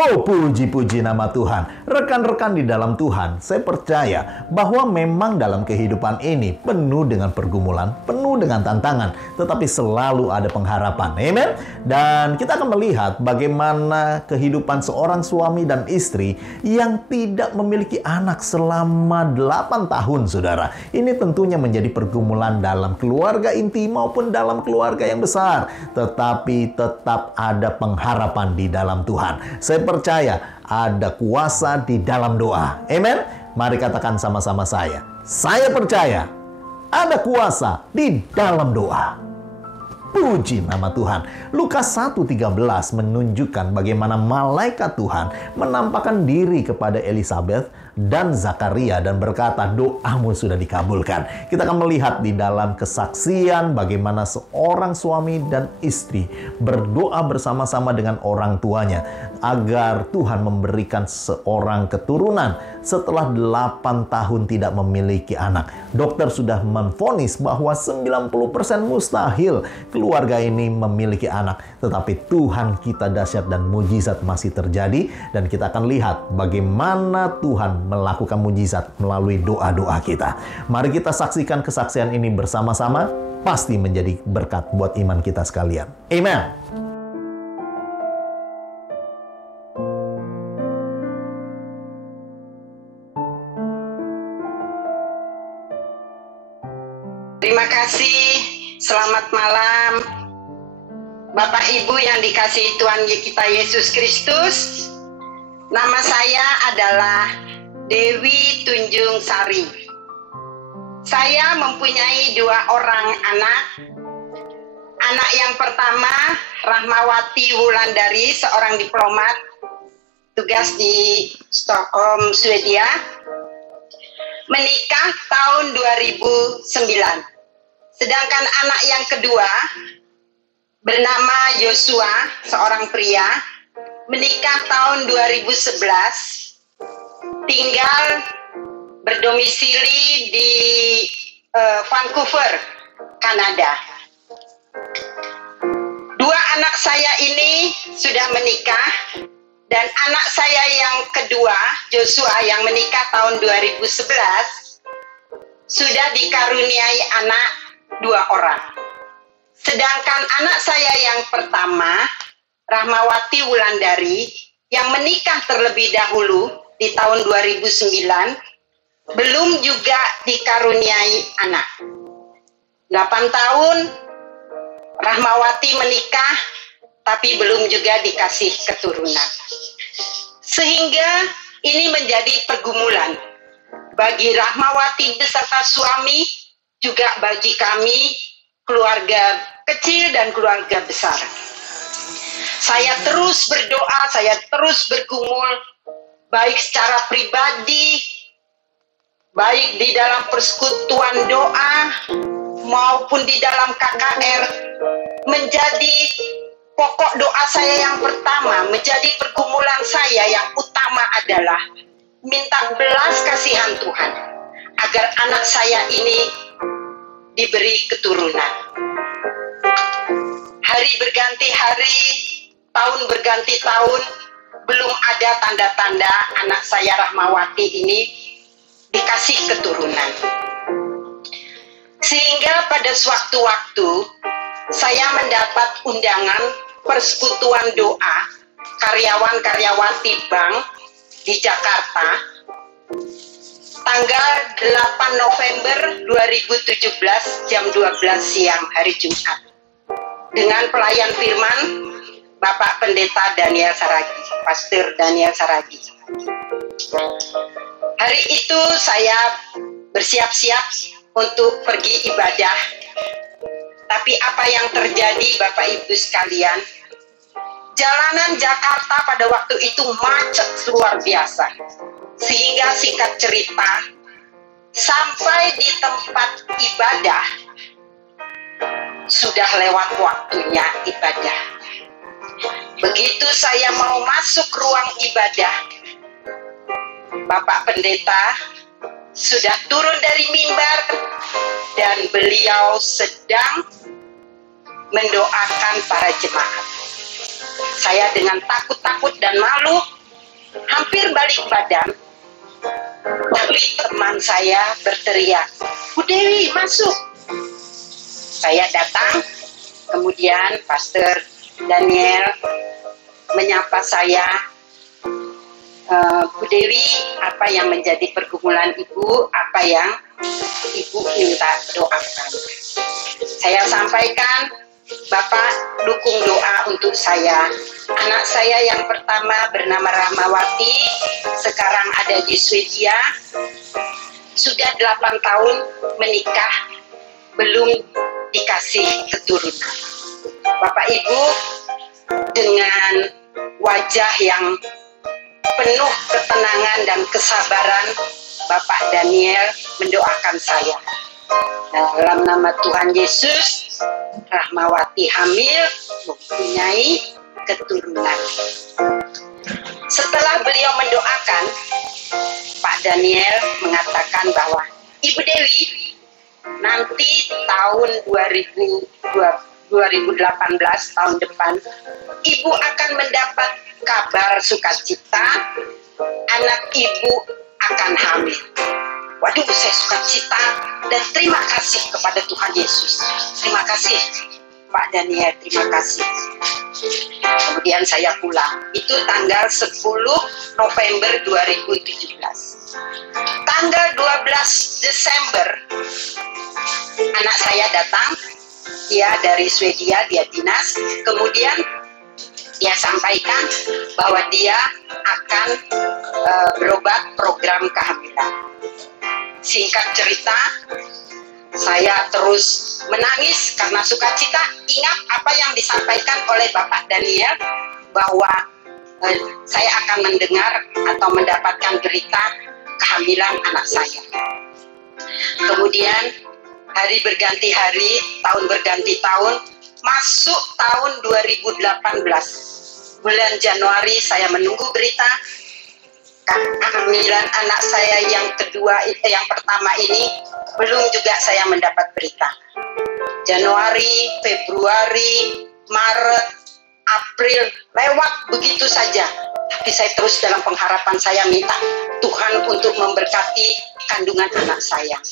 Oh, puji-puji nama Tuhan. Rekan-rekan di dalam Tuhan, saya percaya bahwa memang dalam kehidupan ini penuh dengan pergumulan, penuh dengan tantangan, tetapi selalu ada pengharapan. Amen. Dan kita akan melihat bagaimana kehidupan seorang suami dan istri yang tidak memiliki anak selama 8 tahun, saudara. Ini tentunya menjadi pergumulan dalam keluarga inti maupun dalam keluarga yang besar. Tetapi tetap ada pengharapan di dalam Tuhan. Saya percaya ada kuasa di dalam doa. Amen. Mari katakan sama-sama saya. Saya percaya ada kuasa di dalam doa. Puji nama Tuhan. Lukas 1:13 menunjukkan bagaimana malaikat Tuhan menampakkan diri kepada Elisabeth dan Zakaria dan berkata, doamu sudah dikabulkan. Kita akan melihat di dalam kesaksian bagaimana seorang suami dan istri berdoa bersama-sama dengan orang tuanya agar Tuhan memberikan seorang keturunan setelah 8 tahun tidak memiliki anak. Dokter sudah memvonis bahwa 90% mustahil keluarga ini memiliki anak. Tetapi Tuhan kita dahsyat dan mujizat masih terjadi. Dan kita akan lihat bagaimana Tuhan melakukan mujizat melalui doa-doa kita. Mari kita saksikan kesaksian ini bersama-sama. Pasti menjadi berkat buat iman kita sekalian. Amen. Terima kasih. Selamat malam. Bapak Ibu yang dikasihi Tuhan kita Yesus Kristus. Nama saya adalah Dewi Tunjung Sari. Saya mempunyai 2 orang anak. Anak yang pertama, Rahmawati Wulandari, seorang diplomat, tugas di Stockholm, Swedia. Menikah tahun 2009. Sedangkan anak yang kedua, bernama Joshua, seorang pria, menikah tahun 2011. Tinggal berdomisili di Vancouver, Kanada. 2 anak saya ini sudah menikah, dan anak saya yang kedua, Joshua, yang menikah tahun 2011, sudah dikaruniai anak 2 orang. Sedangkan anak saya yang pertama, Rahmawati Wulandari, yang menikah terlebih dahulu di tahun 2009, belum juga dikaruniai anak. 8 tahun Rahmawati menikah, tapi belum juga dikasih keturunan. Sehingga ini menjadi pergumulan bagi Rahmawati beserta suami, juga bagi kami, keluarga kecil dan keluarga besar. Saya terus berdoa, saya terus bergumul, baik secara pribadi, baik di dalam persekutuan doa, maupun di dalam KKR, menjadi pokok doa saya yang pertama, menjadi pergumulan saya yang utama adalah minta belas kasihan Tuhan, agar anak saya ini diberi keturunan. Hari berganti hari, tahun berganti tahun, belum ada tanda-tanda anak saya Rahmawati ini dikasih keturunan. Sehingga pada sewaktu-waktu saya mendapat undangan persekutuan doa karyawan-karyawati bank di Jakarta tanggal 8 November 2017 jam 12 siang hari Jumat dengan pelayan firman Bapak Pendeta Daniel Saragi, Pastor Daniel Saragi. Hari itu saya bersiap-siap untuk pergi ibadah. Tapi apa yang terjadi Bapak Ibu sekalian, jalanan Jakarta pada waktu itu macet luar biasa. Sehingga singkat cerita, sampai di tempat ibadah, sudah lewat waktunya ibadah. Begitu saya mau masuk ruang ibadah, Bapak Pendeta sudah turun dari mimbar dan beliau sedang mendoakan para jemaat. Saya dengan takut-takut dan malu hampir balik badan, tapi teman saya berteriak, "Bu Dewi, masuk!" Saya datang, kemudian Pastor Daniel menyapa saya, "Bu Dewi, apa yang menjadi pergumulan Ibu? Apa yang Ibu minta doakan?" Saya sampaikan, "Bapak dukung doa untuk saya. Anak saya yang pertama bernama Rahmawati, sekarang ada di Swedia, sudah 8 tahun menikah, belum dikasih keturunan." Bapak Ibu, dengan wajah yang penuh ketenangan dan kesabaran, Bapak Daniel mendoakan saya. Dalam nama Tuhan Yesus, Rahmawati hamil, mempunyai keturunan. Setelah beliau mendoakan, Pak Daniel mengatakan bahwa, "Ibu Dewi, nanti tahun 2018, tahun depan, Ibu akan mendapat kabar sukacita, anak Ibu akan hamil." Waduh, saya sukacita dan terima kasih kepada Tuhan Yesus. Terima kasih Pak Daniel, terima kasih. Kemudian saya pulang. Itu tanggal 10 November 2017. Tanggal 12 Desember, anak saya datang. Dia dari Swedia, dia dinas. Kemudian dia sampaikan bahwa dia akan berobat program kehamilan. Singkat cerita, saya terus menangis karena sukacita. Ingat apa yang disampaikan oleh Bapak Daniel, bahwa saya akan mendengar atau mendapatkan berita kehamilan anak saya. Kemudian hari berganti hari, tahun berganti tahun, masuk tahun 2018. Bulan Januari saya menunggu berita kehamilan anak saya yang pertama ini, belum juga saya mendapat berita. Januari, Februari, Maret, April lewat begitu saja. Tapi saya terus dalam pengharapan, saya minta Tuhan untuk memberkati kandungan anak saya.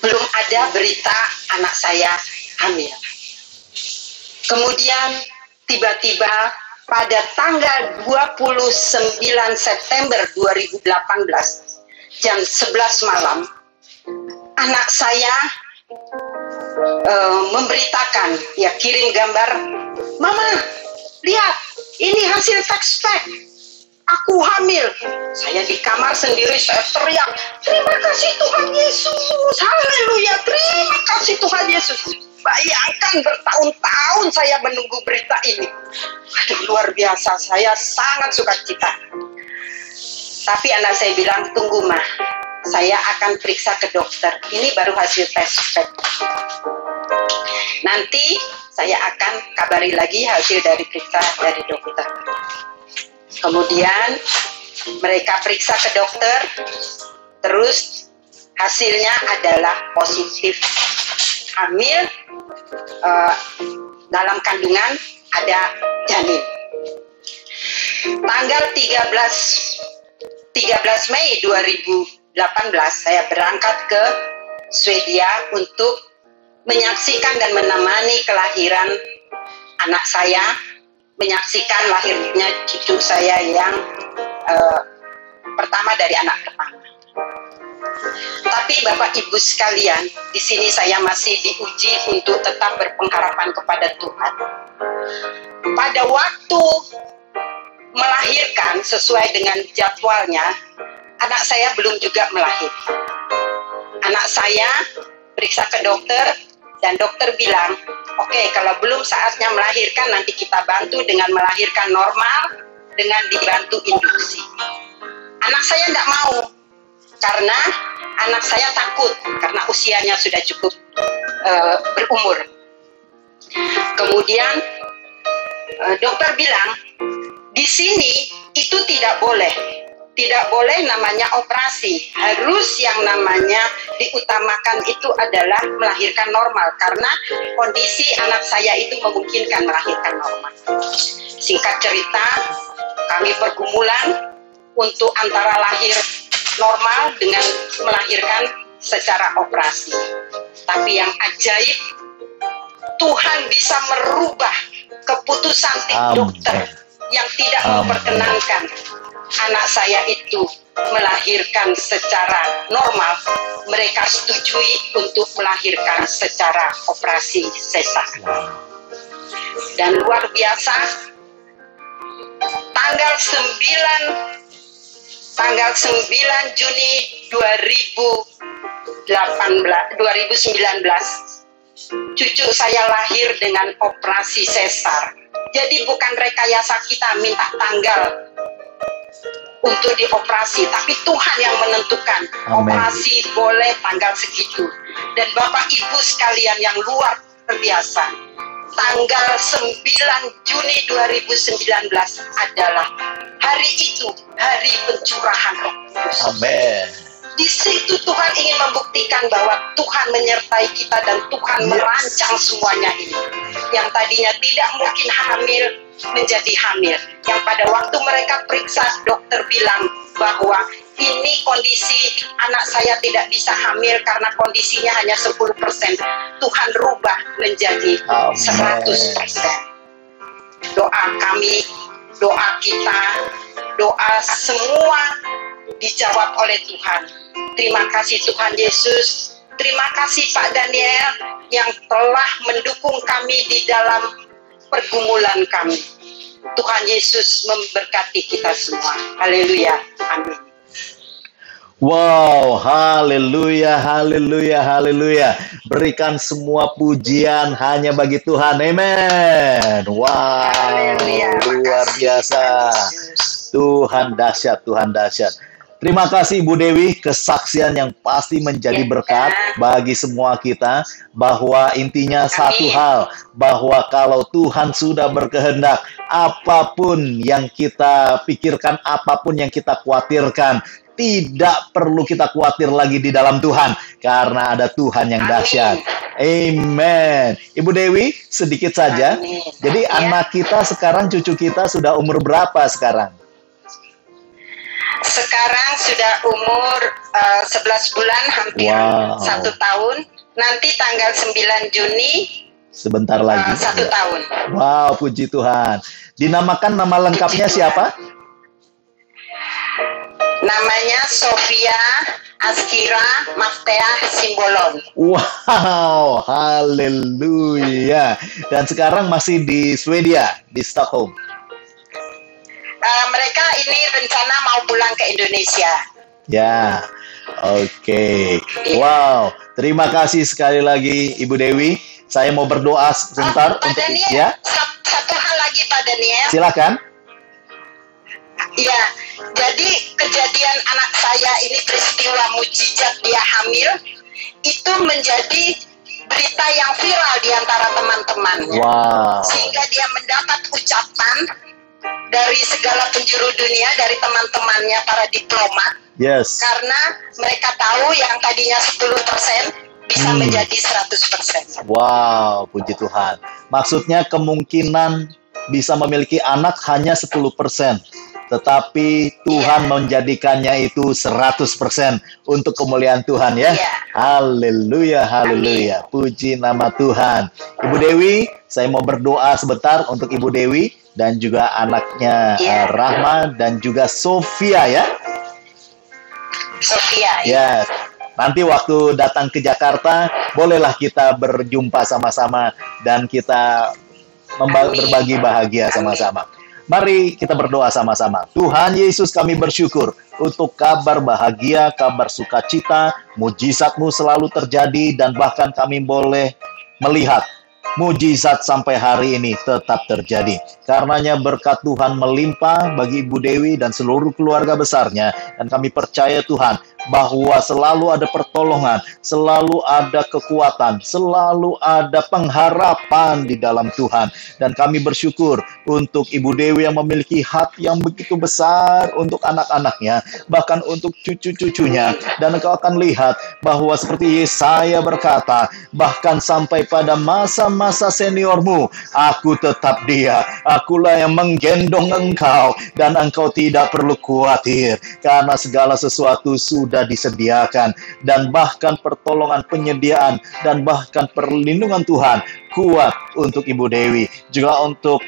Belum ada berita anak saya hamil. Kemudian tiba-tiba pada tanggal 29 September 2018, jam 11 malam, anak saya memberitakan, ya kirim gambar, "Mama, lihat, ini hasil tes pack. Aku hamil." Saya di kamar sendiri, saya teriak, "Terima kasih Tuhan Yesus, haleluya, terima kasih Tuhan Yesus." Bayangkan bertahun-tahun saya menunggu berita ini. Aduh, luar biasa, saya sangat sukacita. Tapi anak saya bilang, "Tunggu mah, saya akan periksa ke dokter. Ini baru hasil tes pack. Nanti saya akan kabari lagi hasil dari periksa dari dokter." Kemudian mereka periksa ke dokter, terus hasilnya adalah positif hamil, dalam kandungan ada janin. Tanggal 13 Mei 2018 saya berangkat ke Swedia untuk menyaksikan dan menemani kelahiran anak saya, menyaksikan lahirnya cucu saya yang pertama dari anak pertama. Tapi Bapak Ibu sekalian, di sini saya masih diuji untuk tetap berpengharapan kepada Tuhan. Pada waktu melahirkan sesuai dengan jadwalnya, anak saya belum juga melahirkan. Anak saya periksa ke dokter, dan dokter bilang, "Oke, kalau belum saatnya melahirkan, nanti kita bantu dengan melahirkan normal, dengan dibantu induksi." Anak saya tidak mau, karena anak saya takut, karena usianya sudah cukup berumur. Kemudian dokter bilang di sini itu tidak boleh. Tidak boleh namanya operasi. Harus yang namanya diutamakan itu adalah melahirkan normal. Karena kondisi anak saya itu memungkinkan melahirkan normal. Singkat cerita, kami pergumulan untuk antara lahir normal dengan melahirkan secara operasi. Tapi yang ajaib, Tuhan bisa merubah keputusan tim dokter yang tidak memperkenankan anak saya itu melahirkan secara normal. Mereka setujui untuk melahirkan secara operasi sesar. Dan luar biasa, tanggal 9 Juni 2019, cucu saya lahir dengan operasi sesar. Jadi bukan rekayasa kita minta tanggal untuk dioperasi, tapi Tuhan yang menentukan. Operasi boleh tanggal segitu. Dan Bapak Ibu sekalian yang luar biasa, tanggal 9 Juni 2019 adalah hari itu, hari pencurahan Roh Kudus. Amin. Di situ Tuhan ingin membuktikan bahwa Tuhan menyertai kita dan Tuhan merancang semuanya ini. Yang tadinya tidak mungkin hamil, menjadi hamil. Yang pada waktu mereka periksa, dokter bilang bahwa ini kondisi anak saya tidak bisa hamil karena kondisinya hanya 10%. Tuhan rubah menjadi 100%. Doa kami, doa kita, doa semua dijawab oleh Tuhan. Terima kasih Tuhan Yesus. Terima kasih Pak Daniel yang telah mendukung kami di dalam pergumulan kami. Tuhan Yesus memberkati kita semua. Haleluya. Amin. Wow, haleluya, haleluya, haleluya. Berikan semua pujian hanya bagi Tuhan. Amen. Wow, Haleluya. luar biasa. Tuhan dahsyat, Tuhan dahsyat. Terima kasih Ibu Dewi, kesaksian yang pasti menjadi berkat bagi semua kita, bahwa intinya satu hal, bahwa kalau Tuhan sudah berkehendak, apapun yang kita pikirkan, apapun yang kita khawatirkan, tidak perlu kita khawatir lagi di dalam Tuhan, karena ada Tuhan yang dahsyat. Amen. Ibu Dewi, sedikit saja. Jadi anak kita sekarang, cucu kita sudah umur berapa sekarang? Sekarang sudah umur 11 bulan, hampir 1 tahun. Nanti tanggal 9 Juni, sebentar lagi. 1 tahun. Wow, puji Tuhan. Dinamakan nama lengkapnya siapa? Namanya Sofia Askira Maftea Simbolon. Wow, haleluya. Dan sekarang masih di Swedia, di Stockholm. Mereka ini rencana mau pulang ke Indonesia. Ya, oke. Wow, terima kasih sekali lagi Ibu Dewi. Saya mau berdoa sebentar Pak untuk Daniel, ya. Satu hal lagi Pak Daniel. Silakan. Iya, jadi kejadian anak saya ini, peristiwa mujizat dia hamil, itu menjadi berita yang viral di antara teman-temannya. Wow. Sehingga dia mendapat ucapan dari segala penjuru dunia, dari teman-temannya para diplomat. Yes. Karena mereka tahu yang tadinya 10% bisa menjadi 100%. Wow, puji Tuhan. Maksudnya kemungkinan bisa memiliki anak hanya 10%. Tetapi Tuhan menjadikannya itu 100% untuk kemuliaan Tuhan ya. Haleluya, haleluya. Puji nama Tuhan. Ibu Dewi, saya mau berdoa sebentar untuk Ibu Dewi dan juga anaknya Rahma dan juga Sofia ya. Sofia. Ya. Nanti waktu datang ke Jakarta, bolehlah kita berjumpa sama-sama dan kita berbagi bahagia sama-sama. Mari kita berdoa sama-sama. Tuhan Yesus, kami bersyukur untuk kabar bahagia, kabar sukacita, mujizat-Mu selalu terjadi, dan bahkan kami boleh melihat mujizat sampai hari ini tetap terjadi. Karenanya berkat Tuhan melimpah bagi Ibu Dewi dan seluruh keluarga besarnya, dan kami percaya Tuhan bahwa selalu ada pertolongan, selalu ada kekuatan, selalu ada pengharapan di dalam Tuhan. Dan kami bersyukur untuk Ibu Dewi yang memiliki hati yang begitu besar untuk anak-anaknya, bahkan untuk cucu-cucunya. Dan engkau akan lihat bahwa seperti Yesaya berkata, bahkan sampai pada masa-masa seniormu, aku tetap dia. Akulah yang menggendong engkau, dan engkau tidak perlu khawatir, karena segala sesuatu sudah disediakan. Dan bahkan pertolongan, penyediaan, dan bahkan perlindungan Tuhan kuat untuk Ibu Dewi, juga untuk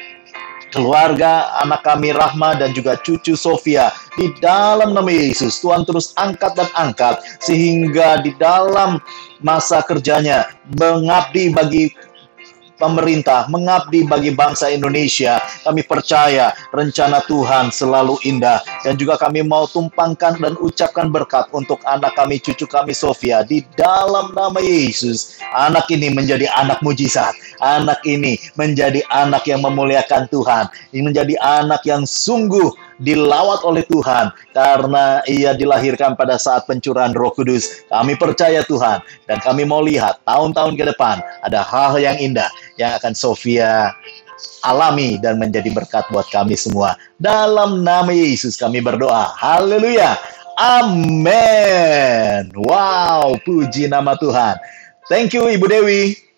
keluarga anak kami Rahma dan juga cucu Sofia. Di dalam nama Yesus, Tuhan terus angkat dan angkat, sehingga di dalam masa kerjanya mengabdi bagi pemerintah, mengabdi bagi bangsa Indonesia. Kami percaya rencana Tuhan selalu indah. Dan juga kami mau tumpangkan dan ucapkan berkat untuk anak kami, cucu kami Sofia. Di dalam nama Yesus, anak ini menjadi anak mujizat. Anak ini menjadi anak yang memuliakan Tuhan. Ini menjadi anak yang sungguh dilawat oleh Tuhan, karena ia dilahirkan pada saat pencurahan Roh Kudus. Kami percaya Tuhan, dan kami mau lihat tahun-tahun ke depan ada hal yang indah yang akan Sofia alami dan menjadi berkat buat kami semua. Dalam nama Yesus kami berdoa. Haleluya. Amin. Wow, puji nama Tuhan. Thank you Ibu Dewi.